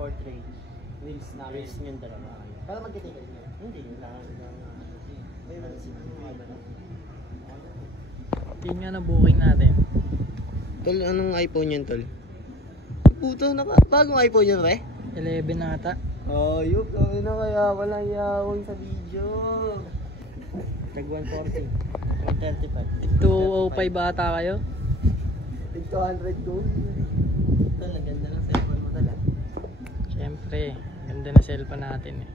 portrait. Wheels namin. Wheels yung dalawa. Pero magkitigal nyo? Hindi. Yun nga na booking natin. Tol, anong iPhone yun, Tol? Puto, bagong iPhone yun, re? 11 na ata. Oh, yun. Na kaya walang yawang sa video. Tag 140. 135. 205 ata kayo? Tig 200 ko. Tol, ang ganda ng cellphone mo talaga. Siyempre, ganda na cellphone natin eh.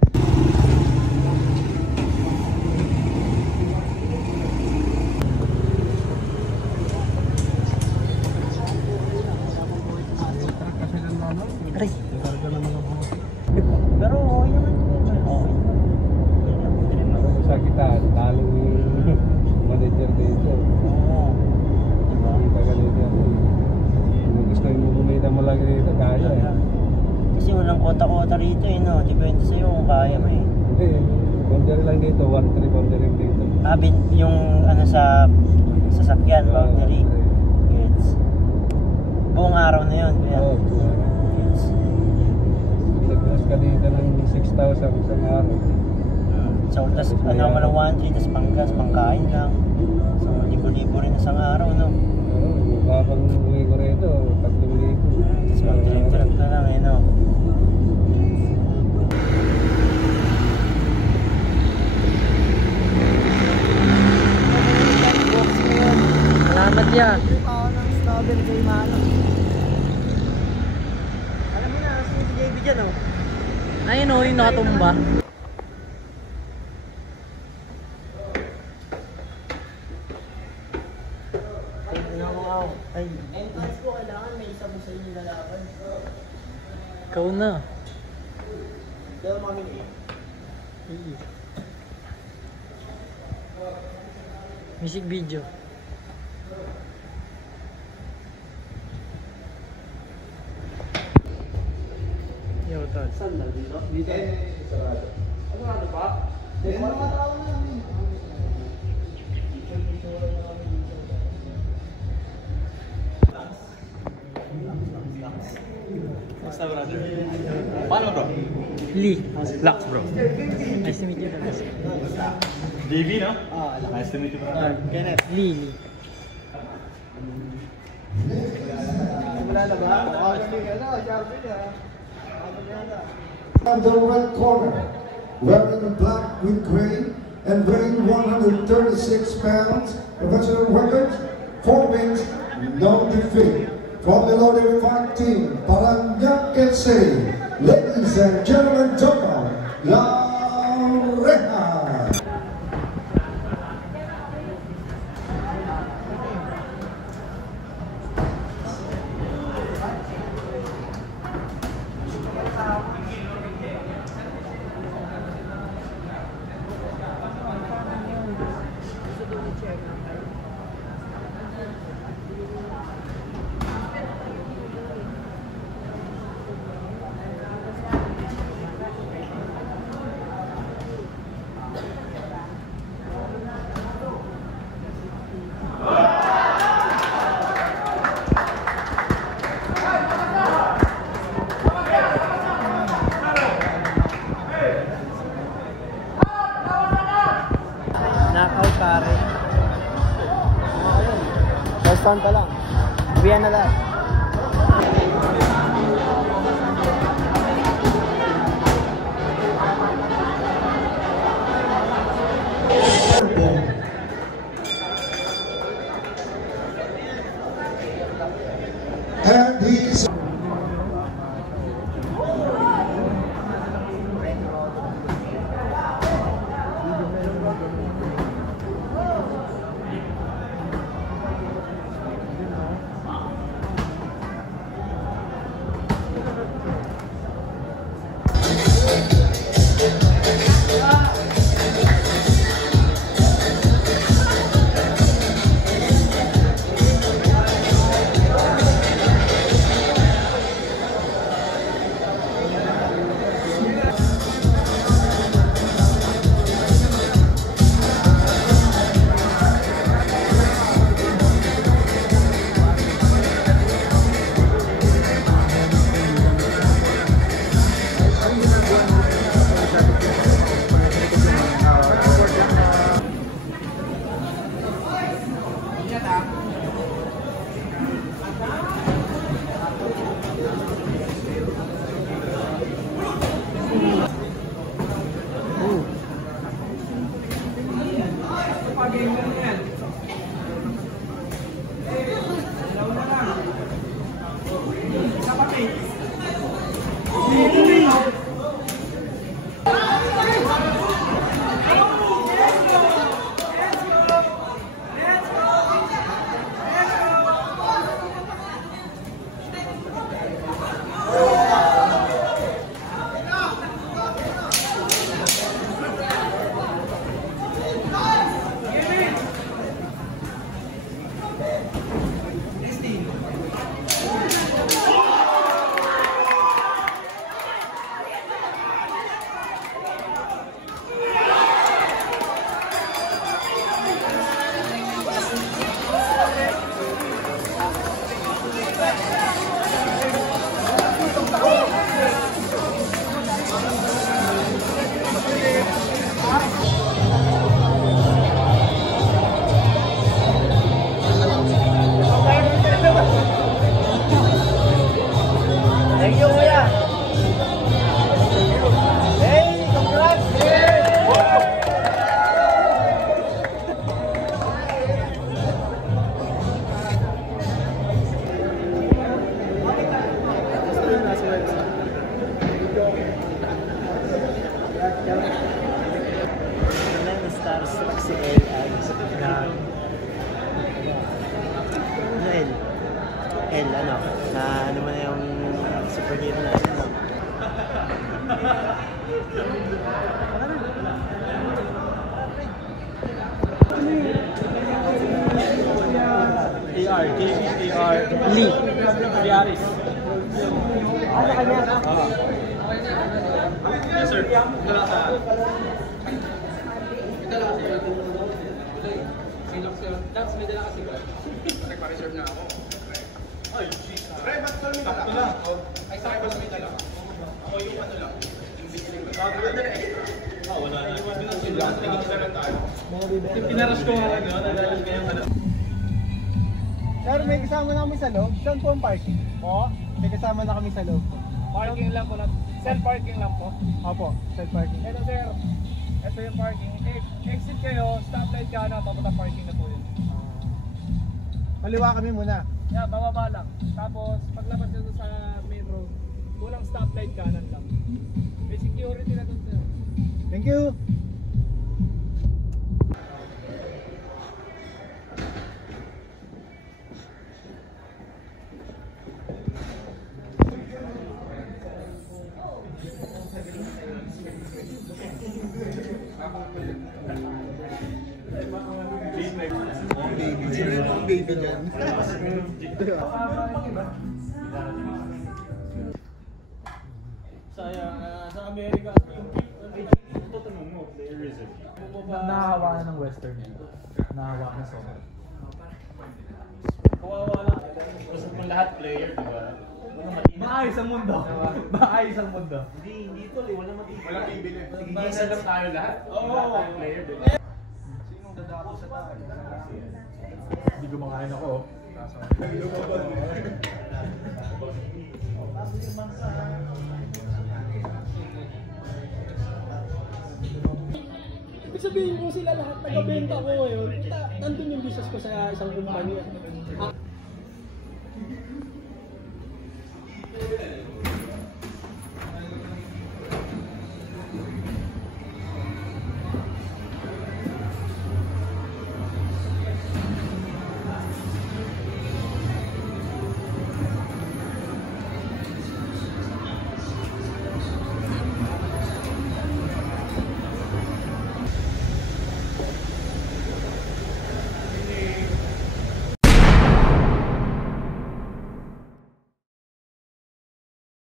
Aray! Pero okay naman. Sa kita, talo yung manager dito. Diba? Kita ka dito. Kung gusto yung bumita mo lagi dito, kaya eh. Kasi walang kota-kota rito eh, no? Depende sa'yo kung kaya mo eh. Hindi, boundary lang dito, 1-3 boundary dito. Yung ano sa sasakyan, boundary. Gets. Buong araw na yun. Oo. Gets. Nag-plus ka dito ng 6,000 isang araw. So, tas ano mo lang 1-3, tas panggas, pangkain lang. So, libo-libo rin isang araw, no? Oo, mukha pang uwi ko rito, 3,000. Tas mag-trip ka lang eh, no? Salamat yan. Ako ng strawberry kay Mano. Alam mo na, si JB dyan, oh. Ayun o, yung nakatumba. Ay, entrance ko kailangan may isa mo sa inyo lalaban. Ikaw na. Pero kami eh. Music video. Yo, tol. Saan na dito? Dito? Sarado. Sarado pa? Dito mga tao namin. Paano bro? Lee. Lux bro. Nice to meet you. JB no? Ah, Nice to meet you bro. Kenneth. Lee. Wala na ba? On the red corner, wearing black with gray and weighing 136 pounds, professional record, 4 wins, no defeat. From the Lodi Fight Team, Paranaque City, ladies and gentlemen, Tomo La Reja. Knockout pare. First round pa lang. Uwian na lahat. And he's Thank you, kuya. Hey, congrats! Starstruck si L. L, ano? Na ano mo na yung superhero natin, no? AR, JV, AR. Lee. Yaris. Ano kanya? Yes, sir. Ay, jeez. Pre, ba't kami sakto lang? Ay, sakay ba may dala? Ako yung ano lang. Wala na. Tingin sa lang tayo. Pinaras ko nga lang yun. Nalalas ko yung ano. Sir, may kasama na kami sa loob. Saan po ang parking? Po? May kasama na kami sa loob. Parking lang po. Self-parking lang po. Opo, side parking. Hello sir. Ito yung parking. Exit kayo, stoplight ka na, papunta parking na po yun. Kaliwa kami muna. Yeah, bababa lang. Tapos, paglabas nyo sa main road, kulang stoplight kanan lang. May security na doon sir. Thank you! Baby dyan. Sa Amerika, ito tanong mo, player is it? Nahawa na ng western. Nahawa na so. Kawawa lang. Gusto mo lahat player, di ba? Maayos ang mundo. Maayos ang mundo. Hindi tol eh, walang matibili. Walang bibili. Isa lang tayo lahat. Oo. Player, di ba? Sinong dadako sa tayo? Hindi kumakain ako. Ibig sabihin ko sila lahat nagabenta ko ngayon, nandun yung business ko sa isang kumpanya.